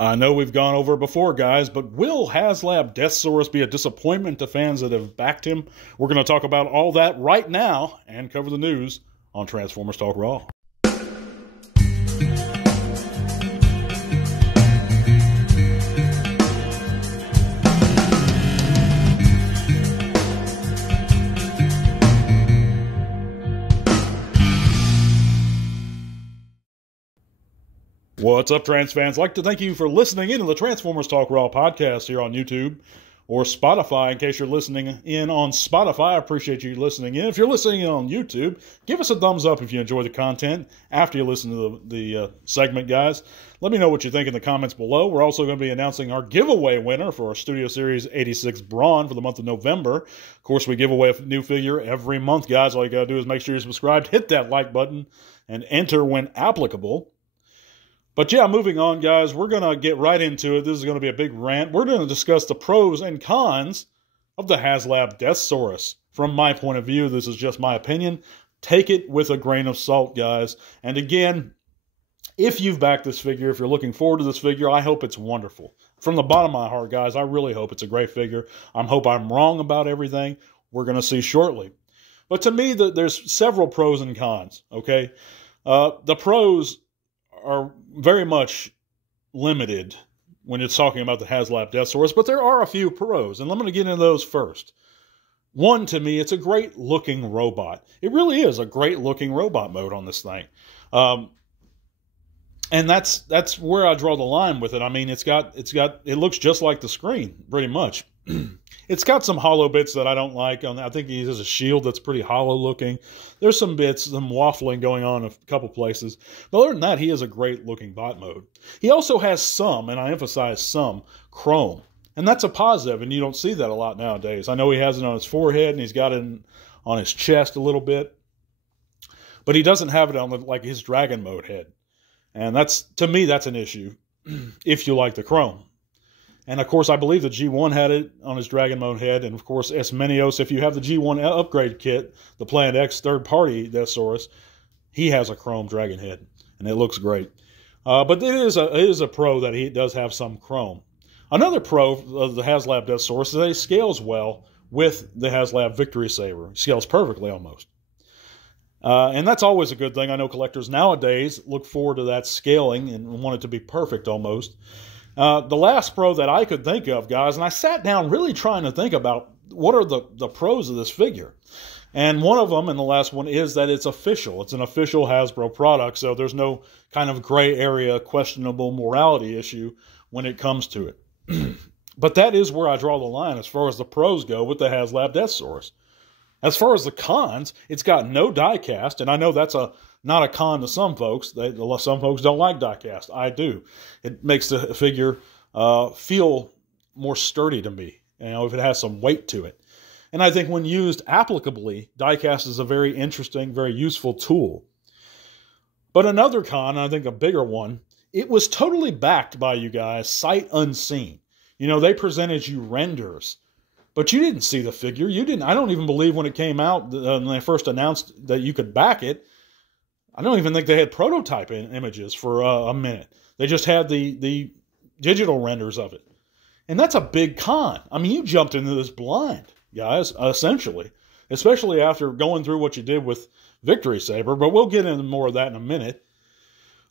I know we've gone over it before, guys, but will Haslab Deathsaurus be a disappointment to fans that have backed him? We're going to talk about all that right now and cover the news on Transformers Talk Raw. What's up, Trans fans? I'd like to thank you for listening in to the Transformers Talk Raw podcast here on YouTube or Spotify. In case you're listening in on Spotify, I appreciate you listening in. If you're listening in on YouTube, give us a thumbs up if you enjoy the content after you listen to the segment, guys. Let me know what you think in the comments below. We're also going to be announcing our giveaway winner for our Studio Series 86 Brawn for the month of November. Of course, we give away a new figure every month, guys. All you got to do is make sure you're subscribed, hit that like button, and enter when applicable. But yeah, moving on, guys, we're going to get right into it. This is going to be a big rant. We're going to discuss the pros and cons of the Haslab Deathsaurus. From my point of view, this is just my opinion. Take it with a grain of salt, guys. And again, if you've backed this figure, if you're looking forward to this figure, I hope it's wonderful. From the bottom of my heart, guys, I really hope it's a great figure. I hope I'm wrong about everything. We're going to see shortly. But to me, there's several pros and cons, okay? The pros are very much limited when it's talking about the Haslab Deathsaurus, but there are a few pros, and I'm going to get into those first. One, to me, it's a great-looking robot. It really is a great-looking robot mode on this thing. And that's where I draw the line with it. I mean, it looks just like the screen, pretty much. It's got some hollow bits that I don't like. I think he has a shield that's pretty hollow looking. There's some bits, some waffling going on in a couple places. But other than that, he is a great looking bot mode. He also has some, and I emphasize some, chrome. And that's a positive, and you don't see that a lot nowadays. I know he has it on his forehead, and he's got it on his chest a little bit. But he doesn't have it on like his dragon mode head. And to me, that's an issue, if you like the chrome. And, of course, I believe the G1 had it on his Dragon Mode head. And, of course, Esmenios, if you have the G1 upgrade kit, the Planet X third-party Deathsaurus, he has a chrome dragon head. And it looks great. But it is a pro that he does have some chrome. Another pro of the Haslab Deathsaurus is that he scales well with the Haslab Victory Saber. He scales perfectly, almost. And that's always a good thing. I know collectors nowadays look forward to that scaling and want it to be perfect almost. The last pro that I could think of, guys, and I sat down really trying to think about what are the pros of this figure. And one of them, and the last one, is that it's official. It's an official Hasbro product, so there's no kind of gray area, questionable morality issue when it comes to it. But that is where I draw the line as far as the pros go with the Haslab Deathsaurus. As far as the cons, it's got no die-cast, and I know that's not a con to some folks. Some folks don't like die-cast. I do. It makes the figure feel more sturdy to me, if it has some weight to it. And I think when used applicably, die-cast is a very interesting, very useful tool. But another con, and I think a bigger one, it was totally backed by you guys, sight unseen. They presented you renders. But you didn't see the figure. I don't even believe when it came out, when they first announced that you could back it, I don't even think they had prototype images for a minute. They just had the digital renders of it. And that's a big con. I mean, you jumped into this blind, guys, essentially. Especially after going through what you did with Victory Saber. But we'll get into more of that in a minute.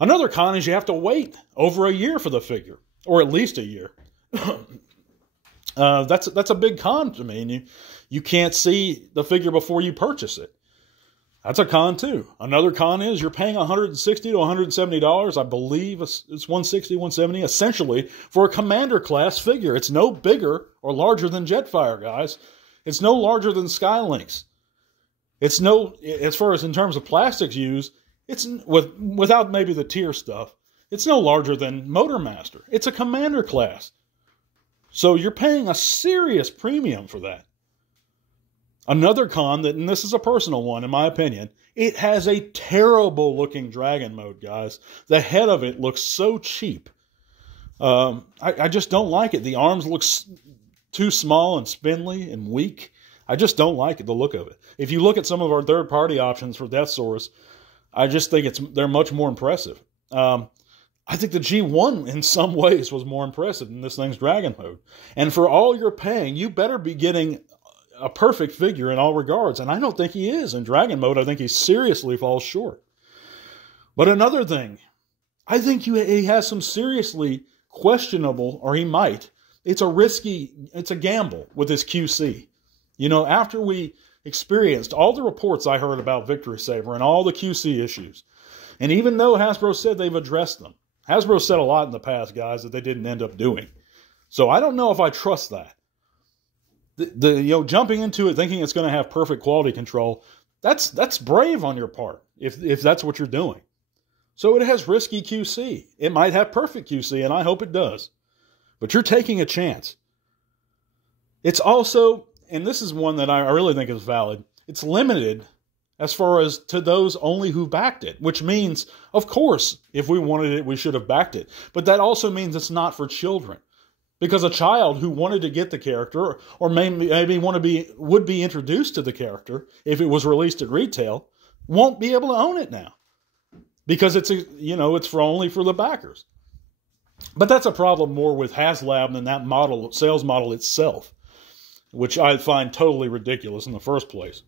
Another con is you have to wait over a year for the figure. Or at least a year. That's a big con to me. And you can't see the figure before you purchase it. That's a con too. Another con is you're paying $160 to $170. I believe it's $160, $170, essentially for a Commander class figure. It's no bigger or larger than Jetfire, guys. It's no larger than Skylynx. It's no, as far as in terms of plastics used, it's without maybe the tier stuff. It's no larger than Motormaster. It's a Commander class. So you're paying a serious premium for that. Another con, and this is a personal one in my opinion, it has a terrible looking dragon mode, guys. The head of it looks so cheap. I just don't like it. The arms look too small and spindly and weak. I just don't like the look of it. If you look at some of our third-party options for Deathsaurus, I just think they're much more impressive. I think the G1 in some ways was more impressive than this thing's Dragon mode. And for all you're paying, you better be getting a perfect figure in all regards. And I don't think he is in Dragon mode. I think he seriously falls short. But another thing, I think he has some seriously questionable, or he might. It's a gamble with his QC. You know, after we experienced all the reports I heard about Victory Saber and all the QC issues, and even though Hasbro said they've addressed them, Hasbro said a lot in the past, guys, that they didn't end up doing. So I don't know if I trust that. Jumping into it thinking it's going to have perfect quality control, that's brave on your part if that's what you're doing. So it has risky QC. It might have perfect QC, and I hope it does. But you're taking a chance. It's also, and this is one that I really think is valid, it's limited as far as to those only who backed it, which means, of course, if we wanted it, we should have backed it. But that also means it's not for children. Because a child who wanted to get the character, or maybe would be introduced to the character if it was released at retail, won't be able to own it now. Because it's only for the backers. But that's a problem more with Haslab than that sales model itself, which I find totally ridiculous in the first place.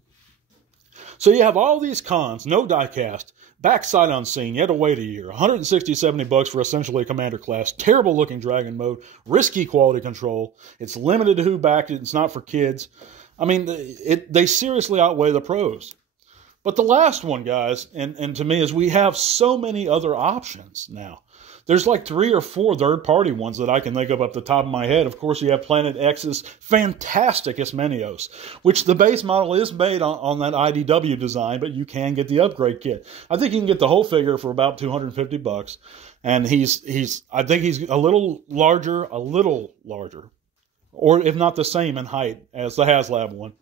So you have all these cons, no diecast, backside unseen, you had to wait a year, $160-$70 for essentially a commander class, terrible looking Dragon mode, risky quality control, it's limited to who backed it, it's not for kids. I mean, they seriously outweigh the pros. But the last one, guys, and to me, is we have so many other options now. There's like 3 or 4 third-party ones that I can think of up the top of my head. Of course, you have Planet X's fantastic Ismenios, which the base model is made on that IDW design, but you can get the upgrade kit. I think you can get the whole figure for about $250, and I think he's a little larger, or if not the same in height as the Haslab one.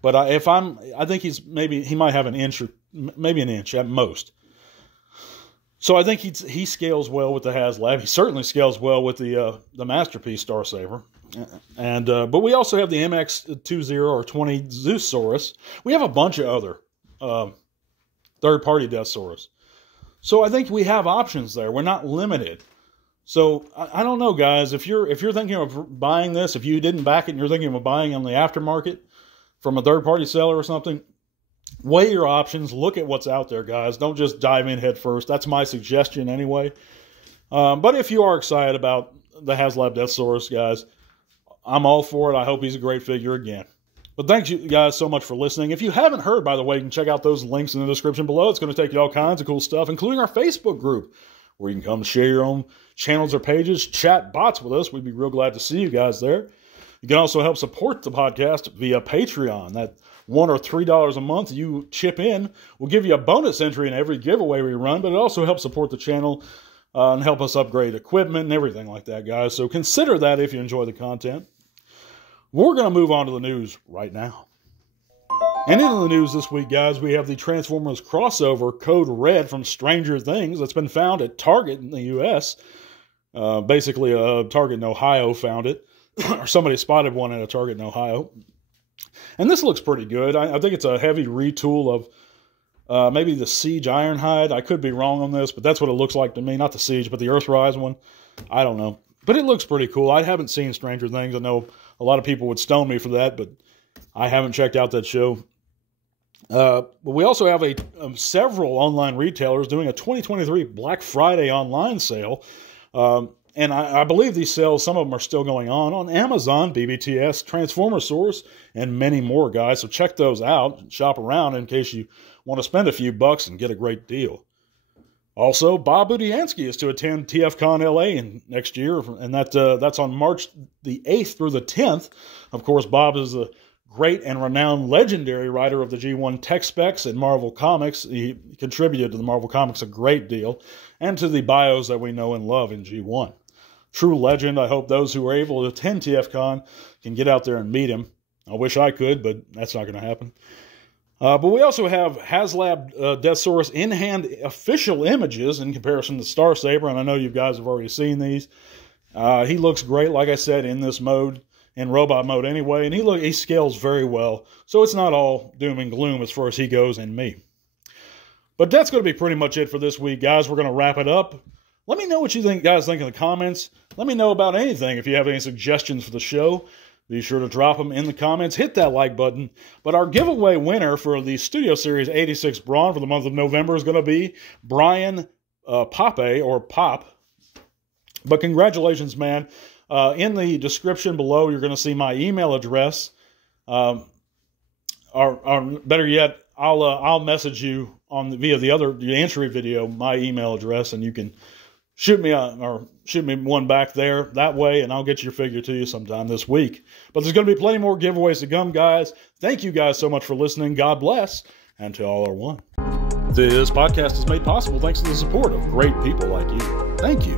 But I think he might have an inch or maybe an inch at most. So I think he scales well with the Haslab. He certainly scales well with the Masterpiece Star Saber. And but we also have the MX-20 or 20 Zeussaurus. We have a bunch of other third-party Deathsaurus. So I think we have options there. We're not limited. So I don't know, guys. If you're thinking of buying this, if you didn't back it and you're thinking of buying on the aftermarket from a third-party seller or something, weigh your options. Look at what's out there, guys. Don't just dive in head first. That's my suggestion anyway. But if you are excited about the Haslab Deathsaurus, guys, I'm all for it. I hope he's a great figure again. But thanks you guys so much for listening. If you haven't heard, by the way, you can check out those links in the description below. It's going to take you all kinds of cool stuff, including our Facebook group, where you can come share your own channels or pages, chat bots with us. We'd be real glad to see you guys there. You can also help support the podcast via Patreon. That $1 or $3 a month you chip in will give you a bonus entry in every giveaway we run, but it also helps support the channel and help us upgrade equipment and everything like that, guys. So consider that if you enjoy the content. We're going to move on to the news right now. And in the news this week, guys, we have the Transformers crossover Code Red from Stranger Things that's been found at Target in the U.S. Basically, Target in Ohio found it. Or somebody spotted one at a Target in Ohio. And this looks pretty good. I think it's a heavy retool of maybe the Siege Ironhide. I could be wrong on this, but that's what it looks like to me. Not the Siege, but the Earthrise one. I don't know. But it looks pretty cool. I haven't seen Stranger Things. I know a lot of people would stone me for that, but I haven't checked out that show. But we also have several online retailers doing a 2023 Black Friday online sale. And I believe these sales, some of them are still going on Amazon, BBTS, Transformersaurus, and many more, guys. So check those out and shop around in case you want to spend a few bucks and get a great deal. Also, Bob Budiansky is to attend TFCon LA next year, and that's on March the 8th through the 10th. Of course, Bob is a great and renowned legendary writer of the G1 Tech Specs and Marvel Comics. He contributed to the Marvel Comics a great deal, and to the bios that we know and love in G1. True legend. I hope those who are able to attend TFCon can get out there and meet him. I wish I could, but that's not going to happen. But we also have Haslab Deathsaurus in-hand official images in comparison to Star Saber, and I know you guys have already seen these. He looks great, like I said, in this mode, in robot mode anyway, and he scales very well. So it's not all doom and gloom as far as he goes and me. But that's going to be pretty much it for this week, guys. We're going to wrap it up. Let me know what you guys think in the comments. Let me know about anything. If you have any suggestions for the show, be sure to drop them in the comments. Hit that like button. But our giveaway winner for the Studio Series 86 Brawn for the month of November is going to be Brian Pape, or Pop. But congratulations, man. In the description below, you're going to see my email address. Or better yet, I'll message you via the entry video, my email address, and you can shoot me one back there that way, and I'll get your figure to you sometime this week. But there's going to be plenty more giveaways to come, guys. Thank you guys so much for listening. God bless, and to all are one. This podcast is made possible thanks to the support of great people like you. Thank you.